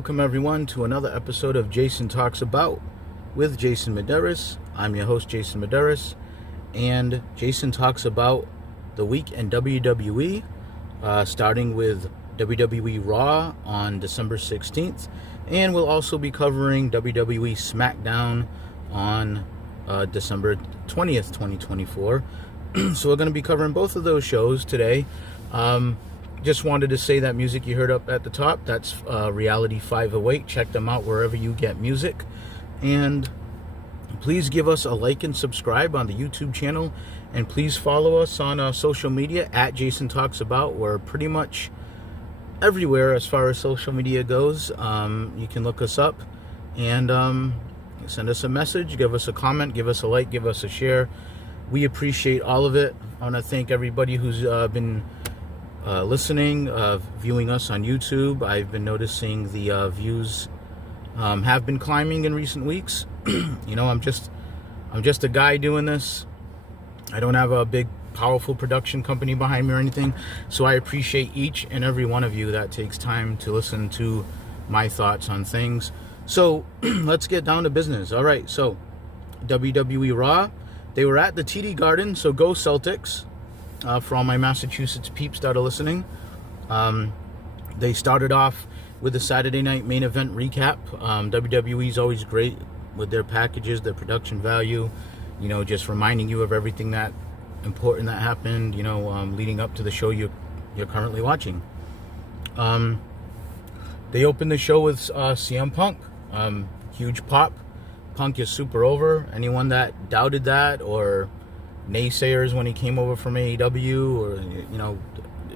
welcome everyone to another episode of Jason Talks About with Jason Medeiros. I'm your host, Jason Medeiros, and Jason talks about the week in WWE, starting with WWE Raw on December 16th, and we'll also be covering WWE SmackDown on December 20th, 2024. So we're going to be covering both of those shows today. Just wanted to say that music you heard up at the top, that's Reality 508. Check them out wherever you get music. And please give us a like and subscribe on the YouTube channel. And please follow us on social media at Jason Talks About. We're pretty much everywhere as far as social media goes. You can look us up and send us a message, give us a comment, give us a like, give us a share. We appreciate all of it. I want to thank everybody who's been listening, viewing us on YouTube. I've been noticing the views have been climbing in recent weeks. You know, I'm just a guy doing this. I don't have a big, powerful production company behind me or anything. So I appreciate each and every one of you that takes time to listen to my thoughts on things. So let's get down to business. All right, so WWE Raw. They were at the TD Garden, so go Celtics. For all my Massachusetts peeps that are listening. They started off with the Saturday night main event recap. WWE is always great with their packages, their production value, you know, just reminding you of everything that important that happened, you know, leading up to the show you're currently watching. They opened the show with CM Punk. Huge pop. Punk is super over. Anyone that doubted that or naysayers when he came over from AEW, or, you know,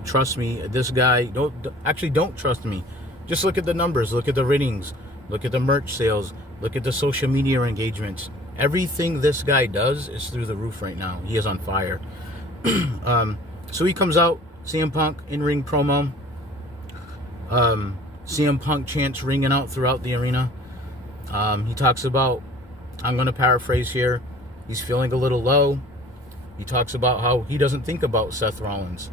trust me, this guy, don't trust me. Just look at the numbers, look at the ratings, look at the merch sales, look at the social media engagements. Everything this guy does is through the roof right now. He is on fire. So he comes out, CM Punk, in-ring promo. CM Punk chants ringing out throughout the arena. He talks about, I'm going to paraphrase here, he's feeling a little low. He talks about how he doesn't think about Seth Rollins,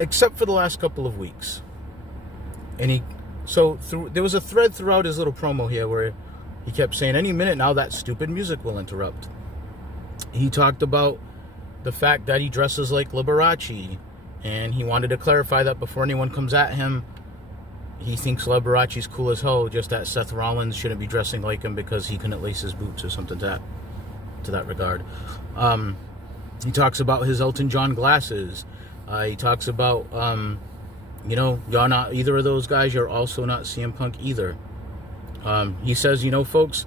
except for the last couple of weeks. And there was a thread throughout his little promo here where he kept saying, any minute now that stupid music will interrupt. He talked about the fact that he dresses like Liberace, and he wanted to clarify that before anyone comes at him. He thinks Liberace's cool as hell, just that Seth Rollins shouldn't be dressing like him because he couldn't lace his boots or something to that regard. He talks about his Elton John glasses. He talks about, you know, you're not either of those guys. You're also not CM Punk either. He says, you know, folks,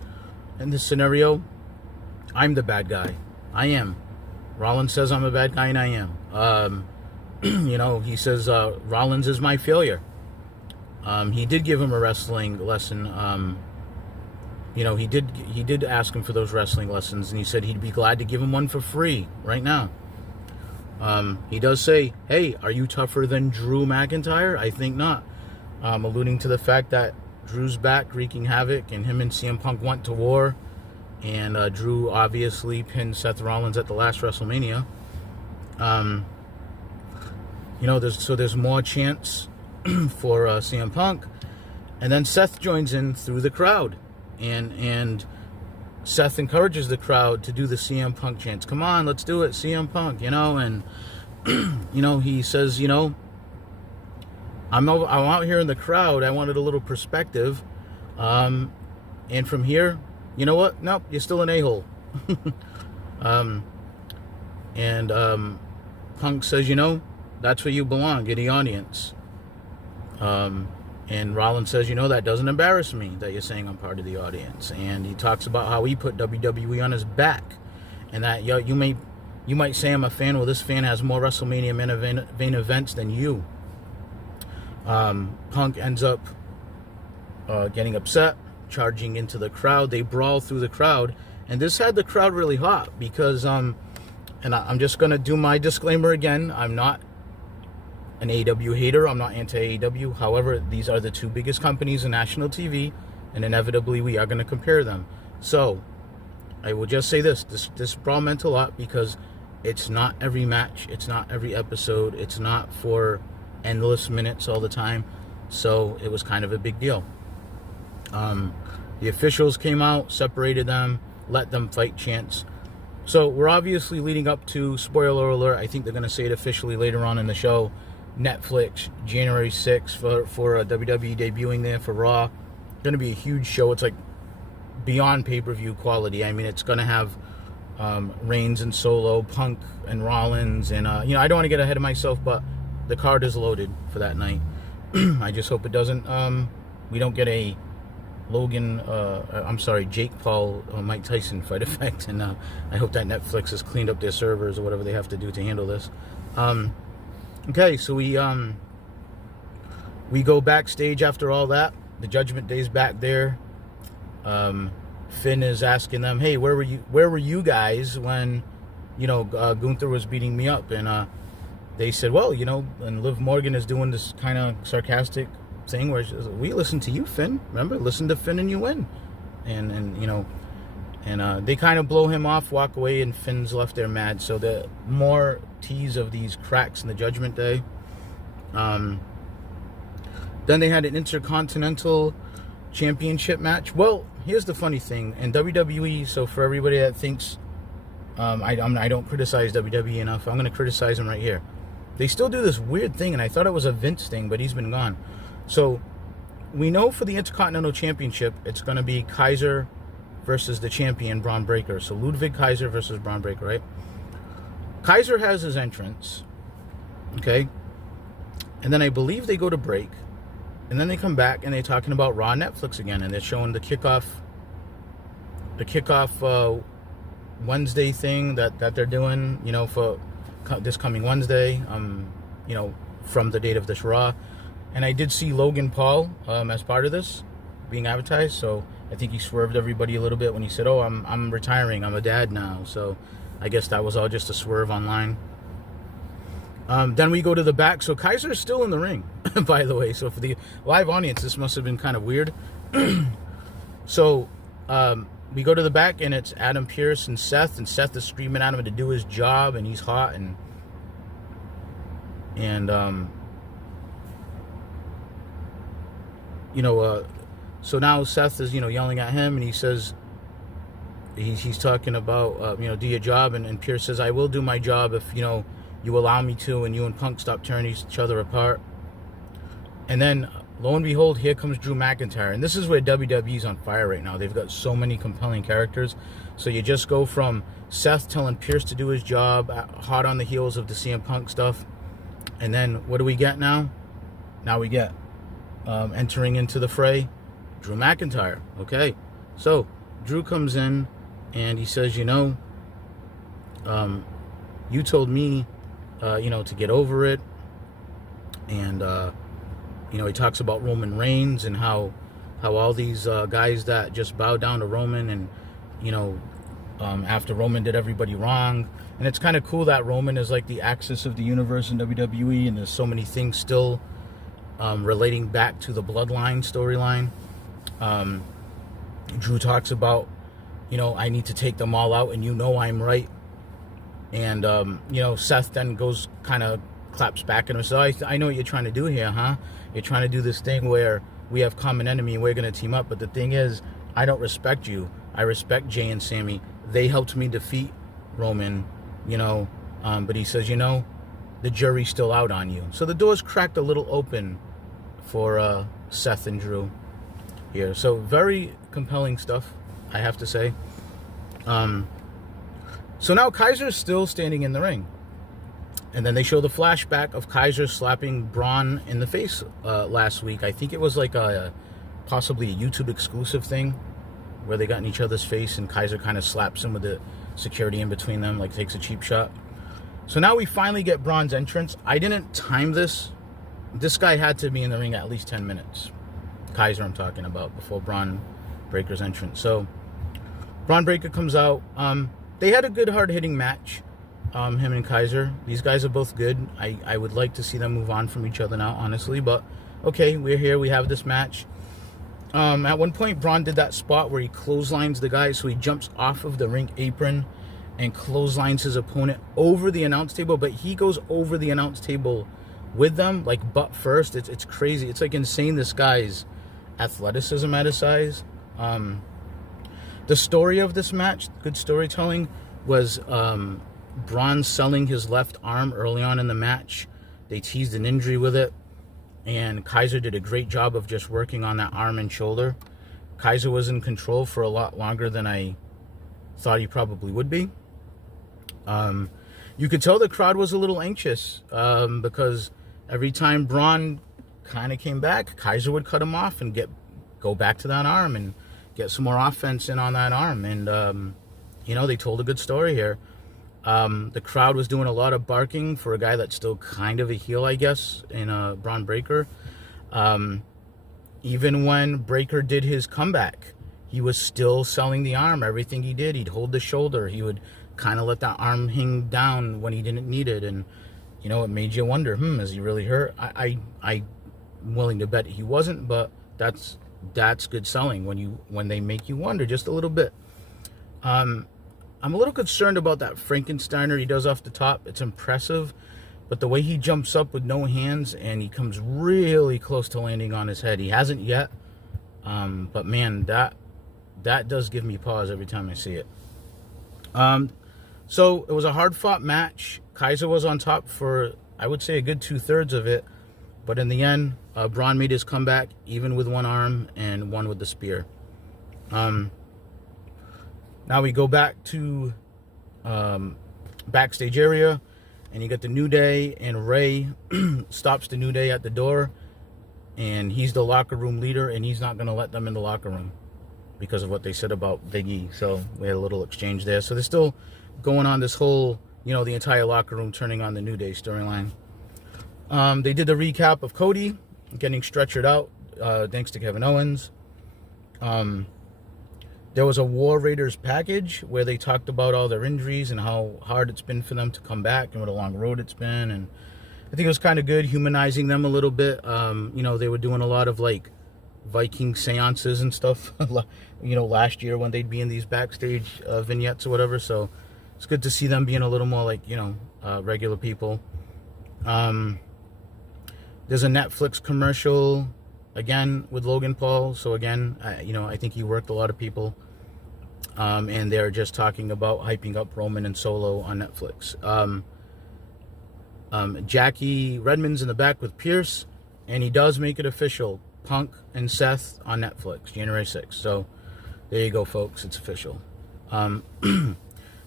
in this scenario, I'm the bad guy. I am. Rollins says I'm a bad guy, and I am. You know, he says Rollins is my failure. He did give him a wrestling lesson. You know, he did ask him for those wrestling lessons, and he said he'd be glad to give him one for free right now. He does say, hey, are you tougher than Drew McIntyre? I think not. Alluding to the fact that Drew's back wreaking havoc, and him and CM Punk went to war, and Drew obviously pinned Seth Rollins at the last WrestleMania. You know, there's more chance for CM Punk, and then Seth joins in through the crowd. And Seth encourages the crowd to do the CM Punk chants. Come on, let's do it, CM Punk, you know. And, you know, he says, you know, I'm out here in the crowd. I wanted a little perspective. And from here, you know what? Nope, you're still an a-hole. Punk says, you know, that's where you belong, in the audience. And Rollins says, you know, that doesn't embarrass me that you're saying I'm part of the audience. And he talks about how he put WWE on his back. And that you might say I'm a fan. Well, this fan has more WrestleMania main events than you. Punk ends up getting upset, charging into the crowd. They brawl through the crowd. And this had the crowd really hot because, and I'm just going to do my disclaimer again. I'm not an AEW hater. I'm not anti-AEW. However, these are the two biggest companies in national TV, and inevitably we are going to compare them. So, I will just say this brawl meant a lot because it's not every match, it's not every episode, it's not for endless minutes all the time. So it was kind of a big deal. The officials came out, separated them, let them fight chants. So we're obviously leading up to, spoiler alert, I think they're going to say it officially later on in the show, Netflix, January 6th for WWE debuting there for Raw. Going to be a huge show. It's like beyond pay-per-view quality. I mean, it's going to have Reigns and Solo, Punk and Rollins, and I don't want to get ahead of myself, but the card is loaded for that night. I just hope it doesn't, we don't get a Jake Paul, Mike Tyson fight effect, and I hope that Netflix has cleaned up their servers or whatever they have to do to handle this. Okay, so we go backstage after all that. The Judgment Day's back there. Finn is asking them, "Hey, where were you guys when, Gunther was beating me up?" And they said, "Well, and Liv Morgan is doing this kind of sarcastic thing where we listen to you, Finn. Remember, listen to Finn and you win." And they kind of blow him off, walk away, and Finn's left there mad. So the more tease of these cracks in the Judgment Day. Then they had an Intercontinental Championship match. Well, here's the funny thing in WWE. So for everybody that thinks I don't criticize WWE enough, I'm going to criticize them right here. They still do this weird thing, and I thought it was a Vince thing, but he's been gone. So we know for the Intercontinental Championship, it's going to be Kaiser versus the champion, Braun Breaker. So Ludwig Kaiser versus Braun Breaker, right? Kaiser has his entrance, okay? And then I believe they go to break. And then they come back and they're talking about Raw Netflix again. And they're showing the kickoff Wednesday thing that they're doing, for this coming Wednesday, from the date of this Raw. And I did see Logan Paul as part of this being advertised. So I think he swerved everybody a little bit when he said, "Oh, I'm retiring. I'm a dad now." So I guess that was all just a swerve online. Then we go to the back. So Kaiser's still in the ring, by the way. So for the live audience, this must have been kind of weird. So we go to the back, and it's Adam Pearce and Seth is screaming at him to do his job, and he's hot, so now Seth is, yelling at him, and he says, he's talking about, do your job, and Pearce says, "I will do my job if, you allow me to, and you and Punk stop tearing each other apart." And then, lo and behold, here comes Drew McIntyre. And this is where WWE's on fire right now. They've got so many compelling characters. So you just go from Seth telling Pearce to do his job, hot on the heels of the CM Punk stuff. And then, what do we get now? Now we get, entering into the fray, Drew McIntyre. Okay, so Drew comes in, and he says, you told me, to get over it. And, he talks about Roman Reigns and how all these guys that just bow down to Roman and, after Roman did everybody wrong. And it's kind of cool that Roman is like the axis of the universe in WWE, and there's so many things still relating back to the Bloodline storyline. Drew talks about, I need to take them all out, and I'm right. And, Seth then goes, kind of claps back at him. So I know what you're trying to do here, huh? You're trying to do this thing where we have common enemy and we're going to team up. But the thing is, I don't respect you. I respect Jay and Sammy. They helped me defeat Roman, but he says, the jury's still out on you. So the door's cracked a little open for Seth and Drew here. So very compelling stuff, I have to say. So now Kaiser's still standing in the ring. And then they show the flashback of Kaiser slapping Braun in the face last week. I think it was like possibly a YouTube exclusive thing where they got in each other's face and Kaiser kind of slaps him with the security in between them, like takes a cheap shot. So now we finally get Braun's entrance. I didn't time this. This guy had to be in the ring at least 10 minutes. Kaiser I'm talking about, before Braun Breaker's entrance. So Braun Breaker comes out. They had a good hard-hitting match. Him and Kaiser. These guys are both good. I would like to see them move on from each other now, honestly. But, okay, we're here. We have this match. At one point, Braun did that spot where he clotheslines the guy. So he jumps off of the ring apron and clotheslines his opponent over the announce table. But he goes over the announce table with them, like butt first. It's crazy. It's like insane, this guy's athleticism at his size. The story of this match, good storytelling, was Braun selling his left arm early on in the match. They teased an injury with it, and Kaiser did a great job of just working on that arm and shoulder. Kaiser was in control for a lot longer than I thought he probably would be. You could tell the crowd was a little anxious because every time Braun kind of came back, Kaiser would cut him off and go back to that arm and get some more offense in on that arm. And, they told a good story here. The crowd was doing a lot of barking for a guy that's still kind of a heel, I guess, in Braun Breaker. Even when Breaker did his comeback, he was still selling the arm. Everything he did, he'd hold the shoulder. He would kind of let that arm hang down when he didn't need it. And, it made you wonder, is he really hurt? I'm willing to bet he wasn't, but that's good selling when they make you wonder just a little bit. I'm a little concerned about that Frankensteiner he does off the top. It's impressive, but the way he jumps up with no hands and he comes really close to landing on his head. He hasn't yet, but man, that does give me pause every time I see it. So it was a hard-fought match. Kaiser was on top for, I would say, a good 2/3 of it, but in the end, Braun made his comeback, even with one arm and one with the spear. Now we go back to backstage area, and you got the New Day, and Ray stops the New Day at the door, and he's the locker room leader, and he's not going to let them in the locker room because of what they said about Big E. So we had a little exchange there. So they're still going on this whole, the entire locker room turning on the New Day storyline. They did the recap of Cody getting stretchered out, thanks to Kevin Owens. There was a War Raiders package where they talked about all their injuries and how hard it's been for them to come back and what a long road it's been. And I think it was kind of good, humanizing them a little bit. They were doing a lot of like Viking seances and stuff, last year when they'd be in these backstage vignettes or whatever. So it's good to see them being a little more like, regular people. There's a Netflix commercial again with Logan Paul. So again, I think he worked a lot of people. And they're just talking about hyping up Roman and Solo on Netflix. Jackie Redmond's in the back with Pierce, and he does make it official. Punk and Seth on Netflix, January 6th. So there you go, folks. It's official.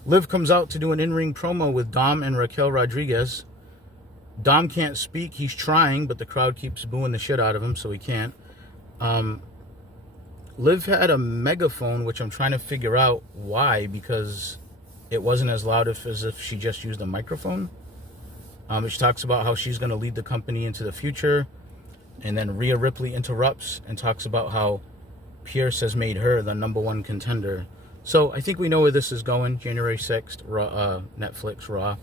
Liv comes out to do an in-ring promo with Dom and Raquel Rodriguez. Dom can't speak. He's trying, but the crowd keeps booing the shit out of him, so he can't. Liv had a megaphone, which I'm trying to figure out why, because it wasn't as loud as if she just used a microphone. She talks about how she's going to lead the company into the future, and then Rhea Ripley interrupts and talks about how Pierce has made her the #1 contender. So I think we know where this is going. January 6th, Raw, Netflix, Raw.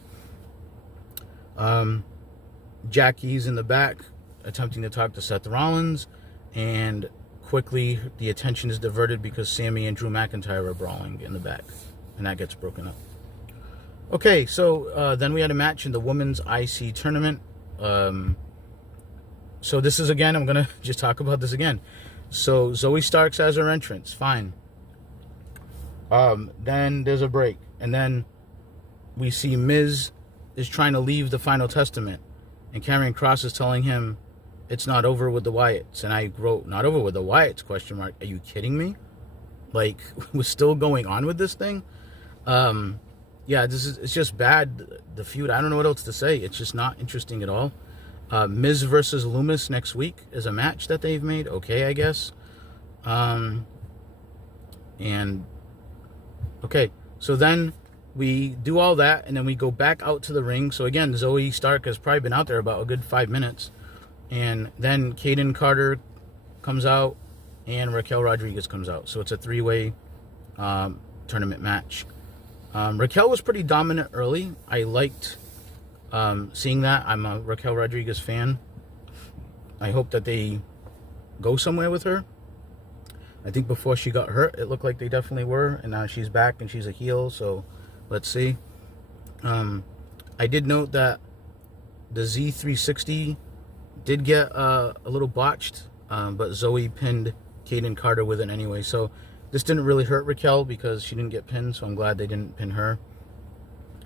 Jackie's in the back attempting to talk to Seth Rollins, and quickly the attention is diverted because Sammy and Drew McIntyre are brawling in the back, and that gets broken up. Okay, so then we had a match in the Women's IC tournament. So this is, again, I'm going to just talk about this again. So Zoe Starks has her entrance, fine. Then there's a break, and then we see Miz is trying to leave the Final Testament, and Karrion Kross is telling him it's not over with the Wyatts. And I wrote, not over with the Wyatts, question mark. Are you kidding me? Like, we're still going on with this thing? Yeah, it's just bad, the feud. I don't know what else to say. It's just not interesting at all. Miz versus Loomis next week is a match that they've made. Okay, I guess. Okay, so then we do all that, and then we go back out to the ring. So again, Zoe Stark has probably been out there about a good 5 minutes. And then Kaden Carter comes out, and Raquel Rodriguez comes out. So it's a 3-way tournament match. Raquel was pretty dominant early. I liked seeing that. I'm a Raquel Rodriguez fan. I hope that they go somewhere with her. I think before she got hurt, it looked like they definitely were. And now she's back and she's a heel. So let's see. I did note that the Z360 did get a little botched, but Zoe pinned Kaden Carter with it anyway. So this didn't really hurt Raquel because she didn't get pinned, so I'm glad they didn't pin her.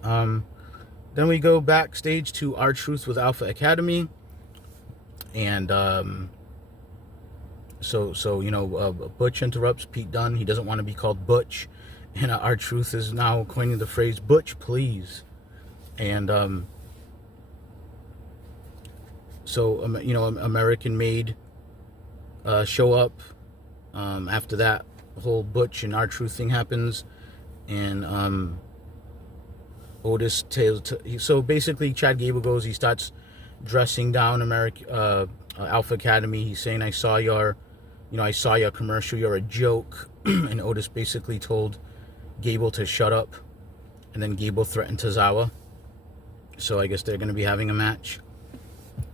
Then we go backstage to R-Truth with Alpha Academy. And Butch interrupts Pete Dunne. He doesn't want to be called Butch. And R-Truth is now coining the phrase, Butch, please. And American Made show up. After that whole Butch and R-Truth thing happens. And Otis so basically Chad Gable goes, he starts dressing down Alpha Academy. He's saying, I saw your commercial, you're a joke. And Otis basically told Gable to shut up. And then Gable threatened Tozawa. So I guess they're going to be having a match.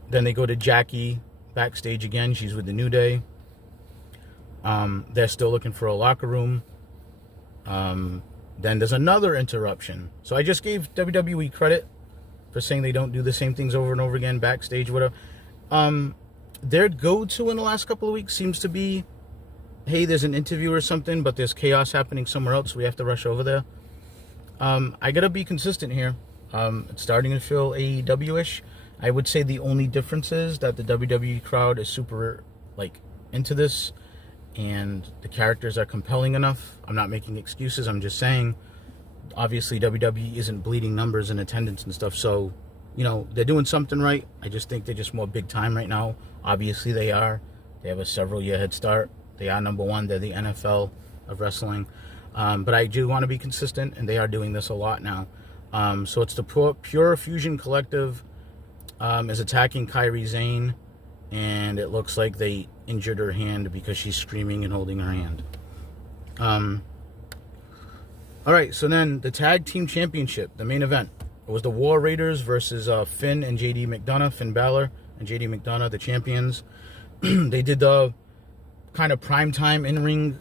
Then they go to Jackie backstage again. She's with the New Day. They're still looking for a locker room. Then there's another interruption. So I just gave WWE credit for saying they don't do the same things over and over again backstage, whatever. Their go-to in the last couple of weeks seems to be, hey, there's an interview or something, but there's chaos happening somewhere else, so we have to rush over there. I gotta be consistent here. It's starting to feel AEW-ish. I would say the only difference is that the WWE crowd is super, into this, and the characters are compelling enough. I'm not making excuses. I'm just saying, obviously, WWE isn't bleeding numbers and attendance and stuff. So, they're doing something right. I just think they're just more big time right now. Obviously, they are. They have a several-year head start. They are number one. They're the NFL of wrestling. But I do want to be consistent, and they are doing this a lot now. So it's the Pure Fusion Collective is attacking Kairi Sane. And it looks like they injured her hand because she's screaming and holding her hand. All right, so then the Tag Team Championship, the main event. It was the War Raiders versus Finn and JD McDonough, Finn Balor and JD McDonough, the champions. They did the kind of primetime in-ring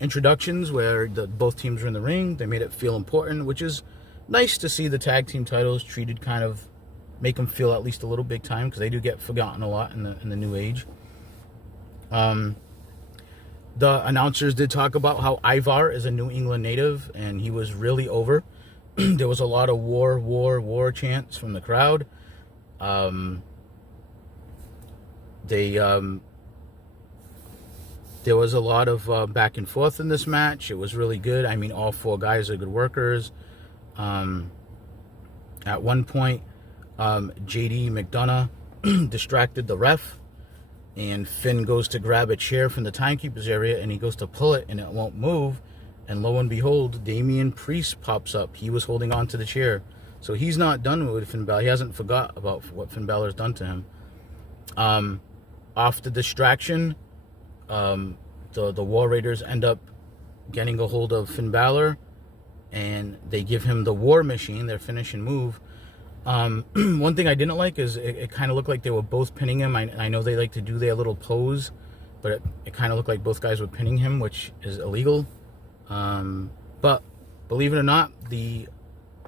introductions where both teams were in the ring. They made it feel important, which is nice to see the tag team titles treated kind of, make them feel at least a little big time, because they do get forgotten a lot in the new age. The announcers did talk about how Ivar is a New England native, and he was really over. There was a lot of war chants from the crowd. There was a lot of back and forth in this match. It was really good. I mean, all four guys are good workers. At one point, JD McDonough distracted the ref, and Finn goes to grab a chair from the timekeeper's area, and he goes to pull it, and it won't move. And lo and behold, Damian Priest pops up. He was holding on to the chair. So he's not done with Finn Balor. He hasn't forgot about what Finn Balor's done to him. Off the distraction, the War Raiders end up getting a hold of Finn Balor, and they give him the War Machine, their finishing move. One thing I didn't like is it kind of looked like they were both pinning him. I know they like to do their little pose, but it kind of looked like both guys were pinning him, which is illegal. But believe it or not, the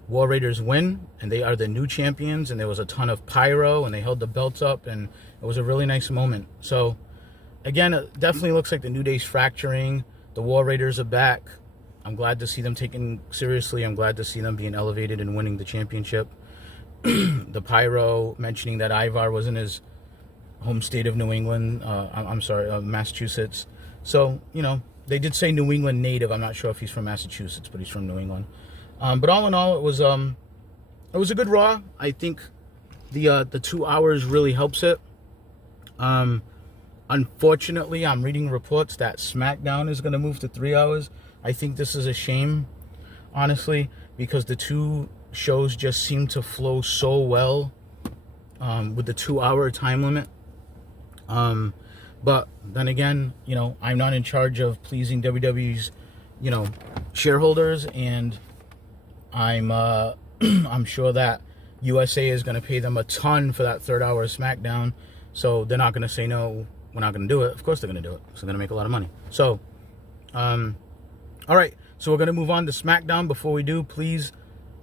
War Raiders win, and they are the new champions, and there was a ton of pyro, and they held the belts up, and it was a really nice moment. So, again, it definitely looks like the New Day's fracturing. The War Raiders are back. I'm glad to see them taken seriously. I'm glad to see them being elevated and winning the championship. The pyro mentioning that Ivar was in his home state of New England. Massachusetts. So, they did say New England native. I'm not sure if he's from Massachusetts, but he's from New England. But all in all, it was a good Raw. I think the 2 hours really helps it. Unfortunately, I'm reading reports that SmackDown is going to move to 3 hours. I think this is a shame, honestly, because the two shows just seem to flow so well with the 2 hour time limit. But then again, I'm not in charge of pleasing WWE's, shareholders, and I'm I'm sure that USA is going to pay them a ton for that 3rd hour of SmackDown, so they're not going to say no, we're not going to do it. Of course they're going to do it, because they're going to make a lot of money. So, all right, so we're going to move on to SmackDown. Before we do, please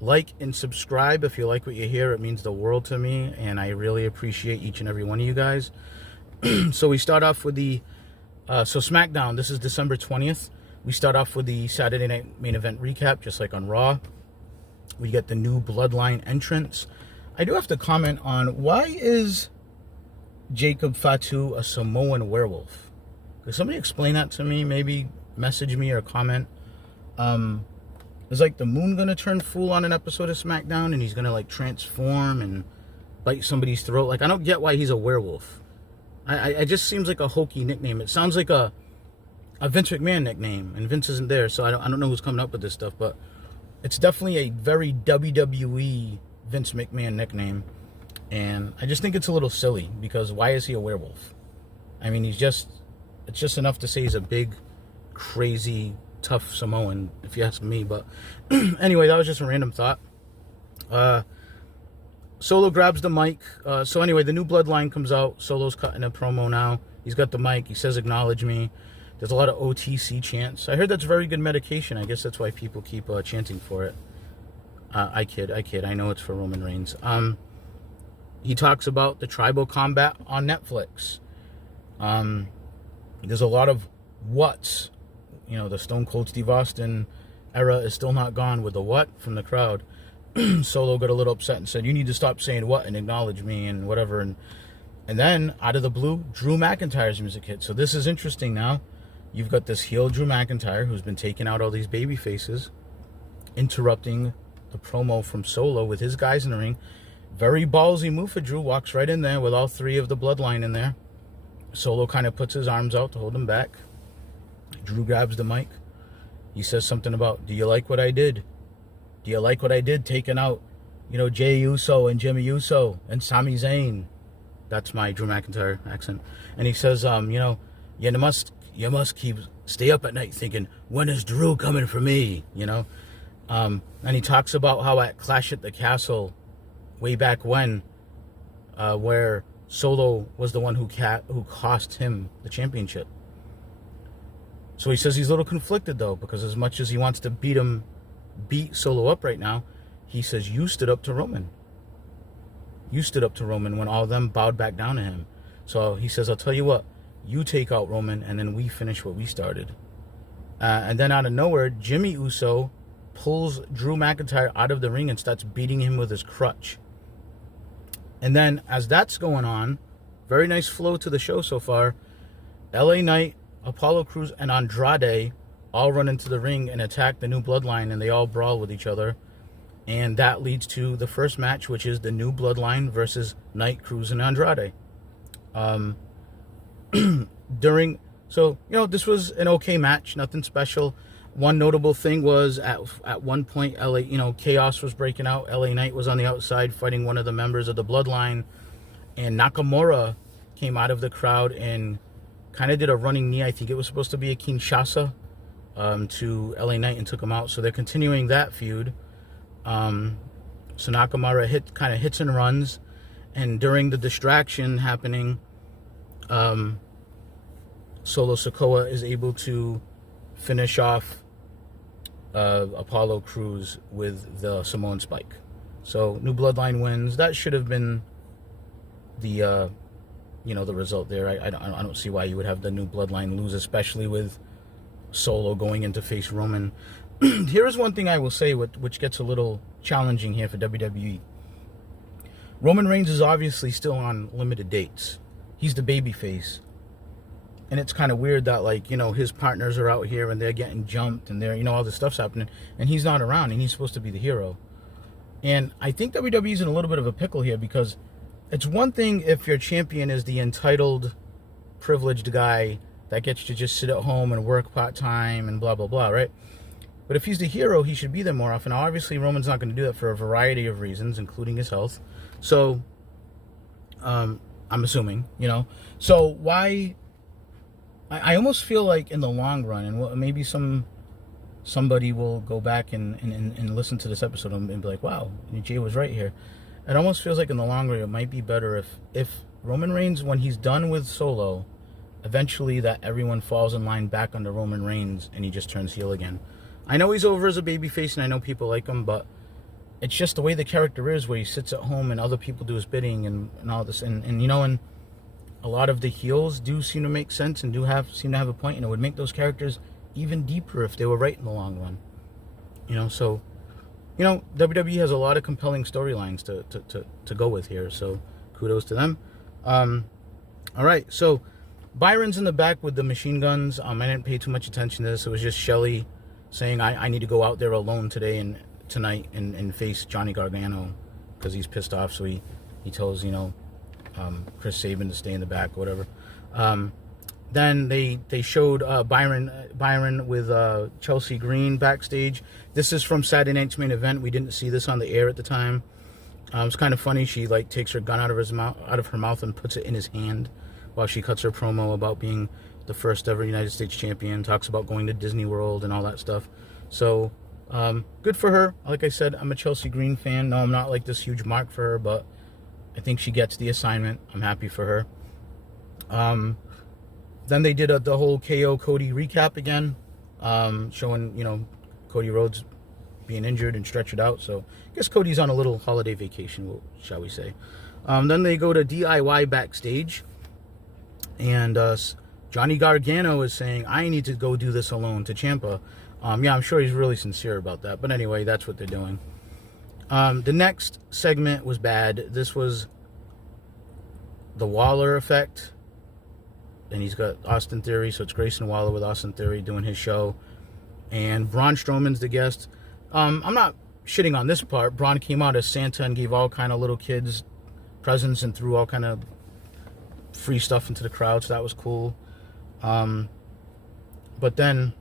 Like and subscribe if you like what you hear. It means the world to me, and I really appreciate each and every one of you guys. So we start off with the SmackDown. This is December 20th. We start off with the Saturday Night Main Event recap, just like on Raw. We get the new Bloodline entrance. I do have to comment on, why is Jacob Fatu a Samoan werewolf? Could somebody explain that to me? Maybe message me or comment. Is like the moon gonna turn fool on an episode of SmackDown, and he's gonna like transform and bite somebody's throat? Like, I don't get why he's a werewolf. I just seems like a hokey nickname. It sounds like a Vince McMahon nickname, and Vince isn't there, so I don't know who's coming up with this stuff, but it's definitely a very WWE Vince McMahon nickname, and I just think it's a little silly, because why is he a werewolf? I mean, it's just enough to say he's a big, crazy, tough Samoan, if you ask me. But anyway, that was just a random thought. Solo grabs the mic. So anyway, the new Bloodline comes out. Solo's cutting a promo now. He's got the mic. He says, "Acknowledge me." There's a lot of OTC chants. I heard that's very good medication. I guess that's why people keep chanting for it. I kid. I know it's for Roman Reigns. He talks about the tribal combat on Netflix. There's a lot of whats. You know, the Stone Cold Steve Austin era is still not gone with the what from the crowd. Solo got a little upset and said, "You need to stop saying what and acknowledge me," and whatever. And then, out of the blue, Drew McIntyre's music hit. So this is interesting now. You've got this heel Drew McIntyre, who's been taking out all these baby faces, interrupting the promo from Solo with his guys in the ring. Very ballsy move for Drew. Walks right in there with all three of the Bloodline in there. Solo kind of puts his arms out to hold him back. Drew grabs the mic. He says something about, "Do you like what I did? Do you like what I did taking out, Jey Uso and Jimmy Uso and Sami Zayn?" That's my Drew McIntyre accent. And he says, you must stay up at night thinking, when is Drew coming for me? And he talks about how at Clash at the Castle, way back when, where Solo was the one who cost him the championship. So he says he's a little conflicted, though, because as much as he wants to beat Solo up right now, he says, "You stood up to Roman. You stood up to Roman when all of them bowed back down to him." So he says, "I'll tell you what, you take out Roman, and then we finish what we started." And then out of nowhere, Jimmy Uso pulls Drew McIntyre out of the ring and starts beating him with his crutch. And then, as that's going on, very nice flow to the show so far, LA Knight, Apollo Crews, and Andrade all run into the ring and attack the new Bloodline, and they all brawl with each other. And that leads to the first match, which is the new Bloodline versus Knight, Crews, and Andrade. This was an okay match, nothing special. One notable thing was at one point, chaos was breaking out. LA Knight was on the outside fighting one of the members of the Bloodline, and Nakamura came out of the crowd and kind of did a running knee. I think it was supposed to be a Kinshasa to LA Knight, and took him out. So they're continuing that feud. So Nakamura hits and runs, and during the distraction happening, Solo Sikoa is able to finish off Apollo Crews with the Samoan Spike. So New Bloodline wins. That should have been the result there. I don't see why you would have the New Bloodline lose, especially with Solo going in to face Roman. Here is one thing I will say, which gets a little challenging here for WWE. Roman Reigns is obviously still on limited dates. He's the babyface. And it's kind of weird that, his partners are out here and they're getting jumped and they're, all this stuff's happening, and he's not around, and he's supposed to be the hero. And I think WWE's in a little bit of a pickle here, because it's one thing if your champion is the entitled, privileged guy that gets to just sit at home and work part-time and blah, blah, blah, right? But if he's the hero, he should be there more often. Now, obviously, Roman's not going to do that for a variety of reasons, including his health. So, I'm assuming, So why... I almost feel like in the long run, and maybe somebody will go back and listen to this episode and be like, wow, Jay was right here. It almost feels like in the long run, it might be better if Roman Reigns, when he's done with Solo, eventually that everyone falls in line back under Roman Reigns and he just turns heel again. I know he's over as a babyface and I know people like him, but it's just the way the character is, where he sits at home and other people do his bidding and all this. And you know, and a lot of the heels do seem to make sense and seem to have a point, and it would make those characters even deeper if they were right in the long run. You know, so, you know, WWE has a lot of compelling storylines to go with here, so kudos to them. All right, so Byron's in the back with the machine guns. I didn't pay too much attention to this. It was just Shelly saying, I need to go out there alone tonight and face Johnny Gargano because he's pissed off. So he tells, you know, Chris Sabin to stay in the back or whatever. Then they showed Byron with Chelsea Green backstage. This is from Saturday Night's Main Event. We didn't see this on the air at the time. It's kind of funny. She like takes her gun out of her mouth and puts it in his hand while she cuts her promo about being the first ever United States champion. Talks about going to Disney World and all that stuff. So good for her. Like I said, I'm a Chelsea Green fan. No, I'm not like this huge mark for her, but I think she gets the assignment. I'm happy for her. Then they did the whole KO Cody recap again, showing, you know, Cody Rhodes being injured and stretched out. So I guess Cody's on a little holiday vacation, shall we say. Then they go to DIY backstage, and Johnny Gargano is saying, I need to go do this alone to Ciampa. Yeah, I'm sure he's really sincere about that. But anyway, that's what they're doing. The next segment was bad. This was the Waller effect. And he's got Austin Theory, so it's Grayson Waller with Austin Theory doing his show. And Braun Strowman's the guest. I'm not shitting on this part. Braun came out as Santa and gave all kind of little kids presents and threw all kind of free stuff into the crowd, so that was cool. But then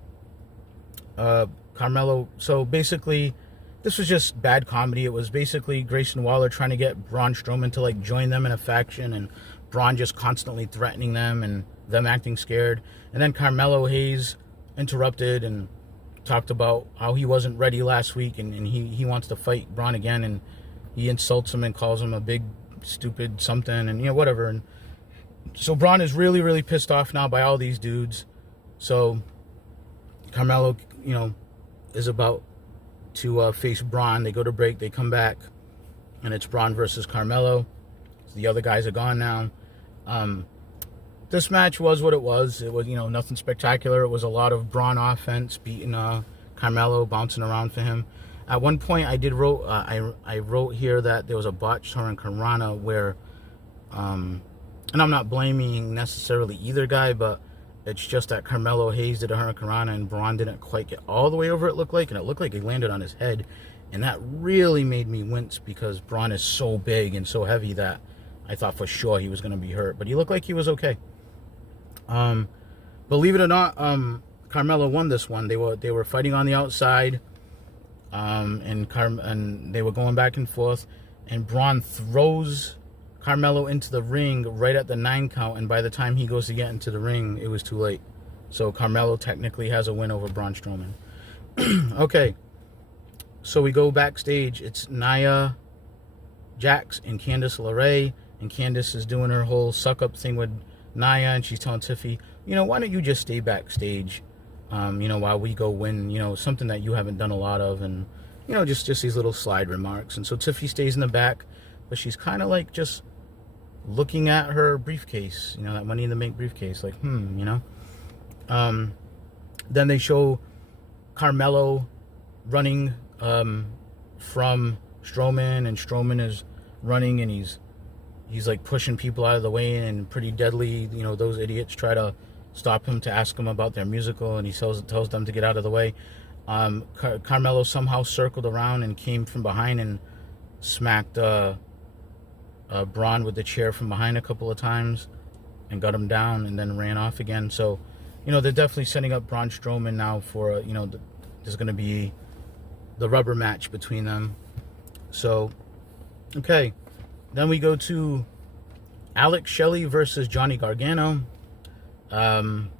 Carmelo, so basically this was just bad comedy. It was basically Grayson Waller trying to get Braun Strowman to like join them in a faction, and Braun just constantly threatening them and them acting scared. And then Carmelo Hayes interrupted and talked about how he wasn't ready last week, and he wants to fight Braun again, and he insults him and calls him a big stupid something, and you know, whatever. And so Braun is really, really pissed off now by all these dudes. So Carmelo, you know, is about to face Braun. They go to break, they come back, and it's Braun versus Carmelo. So the other guys are gone now. This match was what it was. It was, you know, nothing spectacular. It was a lot of Braun offense, beating Carmelo, bouncing around for him. At one point, I wrote here that there was a botched Hurricanrana where, and I'm not blaming necessarily either guy, but it's just that Carmelo Hayes did a Hurricanrana and Braun didn't quite get all the way over, it looked like, and it looked like he landed on his head, and that really made me wince because Braun is so big and so heavy that I thought for sure he was going to be hurt, but he looked like he was okay. Believe it or not, Carmelo won this one. They were fighting on the outside, and they were going back and forth, and Braun throws Carmelo into the ring right at the 9 count, and by the time he goes to get into the ring, it was too late. So Carmelo technically has a win over Braun Strowman. Okay, so we go backstage. It's Nia Jax and Candice LeRae, and Candice is doing her whole suck-up thing with Nia, and she's telling Tiffy, you know, why don't you just stay backstage, you know, while we go win, you know, something that you haven't done a lot of, and, you know, just these little slide remarks. And so Tiffy stays in the back, but she's kind of like just looking at her briefcase, you know, that Money in the Bank briefcase, like, you know. Then they show Carmelo running from Strowman, and Strowman is running, and he's like pushing people out of the way, and pretty deadly, you know, those idiots try to stop him to ask him about their musical, and he tells them to get out of the way. Carmelo somehow circled around and came from behind and smacked Braun with the chair from behind a couple of times and got him down, and then ran off again. So, you know, they're definitely setting up Braun Strowman now for, you know, there's going to be the rubber match between them. So, okay. Then we go to Alex Shelley versus Johnny Gargano. Ciampa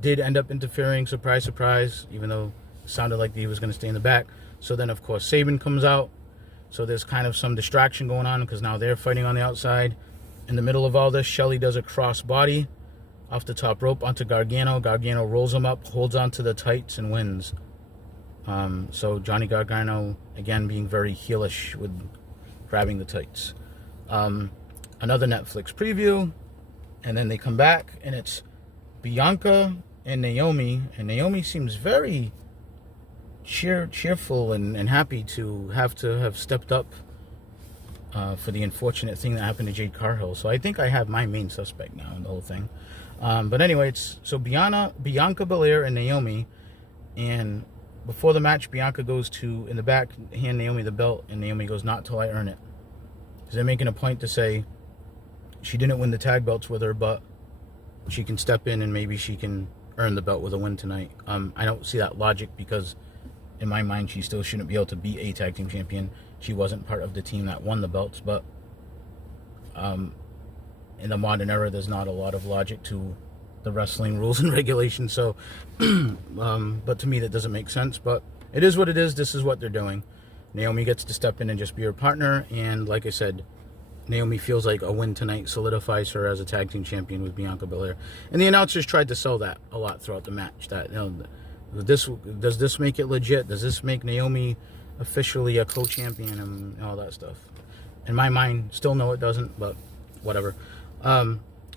did end up interfering, surprise, surprise, even though it sounded like he was going to stay in the back. So then, of course, Sabin comes out. So there's kind of some distraction going on because now they're fighting on the outside. In the middle of all this, Shelley does a crossbody off the top rope onto Gargano. Gargano rolls him up, holds onto the tights, and wins. So Johnny Gargano, again, being very heelish with grabbing the tights. Another Netflix preview, and then they come back, and it's Bianca and Naomi seems very cheerful and happy to have stepped up for the unfortunate thing that happened to Jade Cargill. So I think I have my main suspect now in the whole thing. But anyway, it's so Bianca Belair and Naomi, and before the match, Bianca goes to, in the back, hand Naomi the belt, and Naomi goes, "Not till I earn it." Because they're making a point to say she didn't win the tag belts with her, but she can step in and maybe she can earn the belt with a win tonight. I don't see that logic because, in my mind, she still shouldn't be able to be a tag team champion. She wasn't part of the team that won the belts, but in the modern era, there's not a lot of logic to the wrestling rules and regulations. So, but to me, that doesn't make sense. But it is what it is. This is what they're doing. Naomi gets to step in and just be her partner. And like I said, Naomi feels like a win tonight solidifies her as a tag team champion with Bianca Belair. And the announcers tried to sell that a lot throughout the match. That, you know, does this make it legit? Does this make Naomi officially a co-champion and all that stuff? In my mind, still no, it doesn't. But whatever.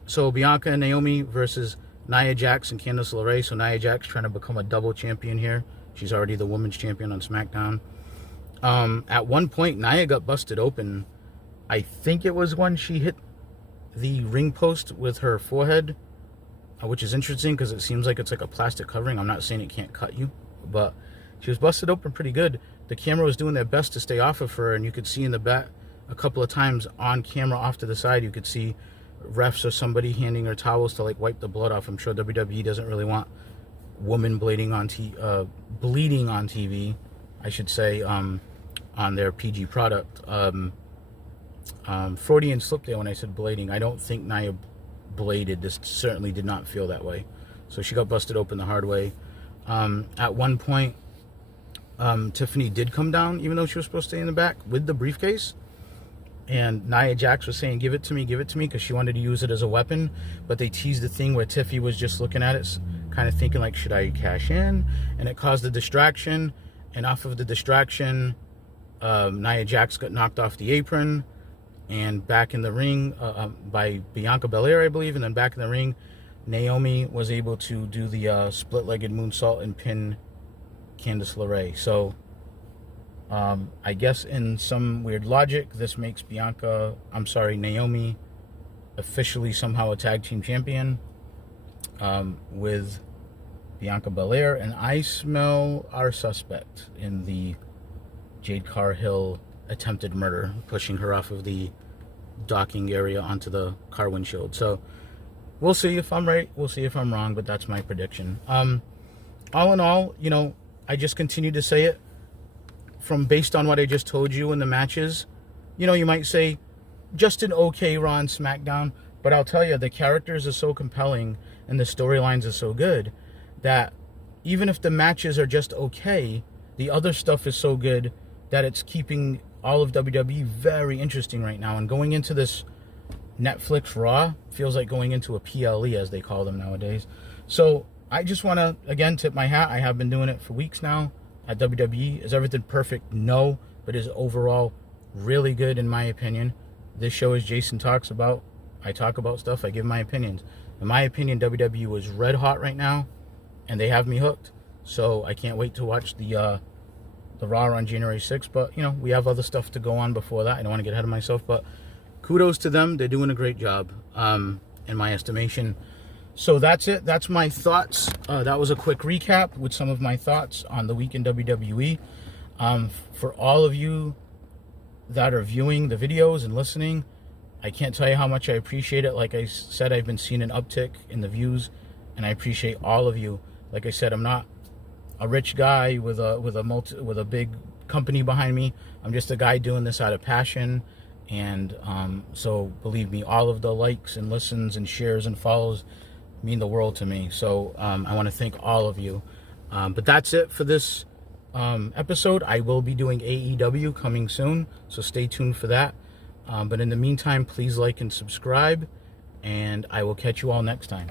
So Bianca and Naomi versus Nia Jax and Candice LeRae. So Nia Jax trying to become a double champion here. She's already the women's champion on SmackDown. At one point, Nia got busted open. I think it was when she hit the ring post with her forehead, which is interesting because it seems like it's like a plastic covering. I'm not saying it can't cut you, but she was busted open pretty good. The camera was doing their best to stay off of her, and you could see in the back a couple of times on camera off to the side, you could see refs or somebody handing her towels to like wipe the blood off. I'm sure WWE doesn't really want women bleeding on TV, I should say, on their PG product. Freudian slip there when I said blading. I don't think Nia bladed. This certainly did not feel that way. So she got busted open the hard way. At one point, Tiffany did come down, even though she was supposed to stay in the back with the briefcase. And Nia Jax was saying, give it to me, because she wanted to use it as a weapon. But they teased the thing where Tiffy was just looking at it, kind of thinking like, should I cash in? And it caused a distraction. And off of the distraction, Nia Jax got knocked off the apron and back in the ring by Bianca Belair, I believe. And then back in the ring, Naomi was able to do the split-legged moonsault and pin Candice LeRae. So I guess in some weird logic, this makes Naomi officially somehow a tag team champion with Bianca Belair. And I smell our suspect in the Jade Cargill attempted murder, pushing her off of the docking area onto the car windshield. So we'll see if I'm right. We'll see if I'm wrong, but that's my prediction. All in all, you know, I just continue to say it. Based on what I just told you in the matches, you know, you might say just an okay Raw and SmackDown, but I'll tell you, the characters are so compelling and the storylines are so good that even if the matches are just okay, the other stuff is so good that it's keeping all of WWE very interesting right now. And going into this Netflix Raw feels like going into a PLE, as they call them nowadays. So I just want to, again, tip my hat. I have been doing it for weeks now at WWE. Is everything perfect? No, but is overall really good in my opinion. This show is Jason Talks About. I talk about stuff. I give my opinions. In my opinion, WWE was red hot right now, and they have me hooked. So I can't wait to watch the Raw on January 6th. But, you know, we have other stuff to go on before that. I don't want to get ahead of myself, but kudos to them. They're doing a great job, in my estimation. So that's it. That's my thoughts. That was a quick recap with some of my thoughts on the week in WWE. For all of you that are viewing the videos and listening, I can't tell you how much I appreciate it. Like I said, I've been seeing an uptick in the views, and I appreciate all of you. Like I said, I'm not a rich guy with a big company behind me. I'm just a guy doing this out of passion. And so believe me, all of the likes and listens and shares and follows mean the world to me. So I want to thank all of you. But that's it for this episode. I will be doing AEW coming soon, so stay tuned for that. But in the meantime, please like and subscribe, and I will catch you all next time.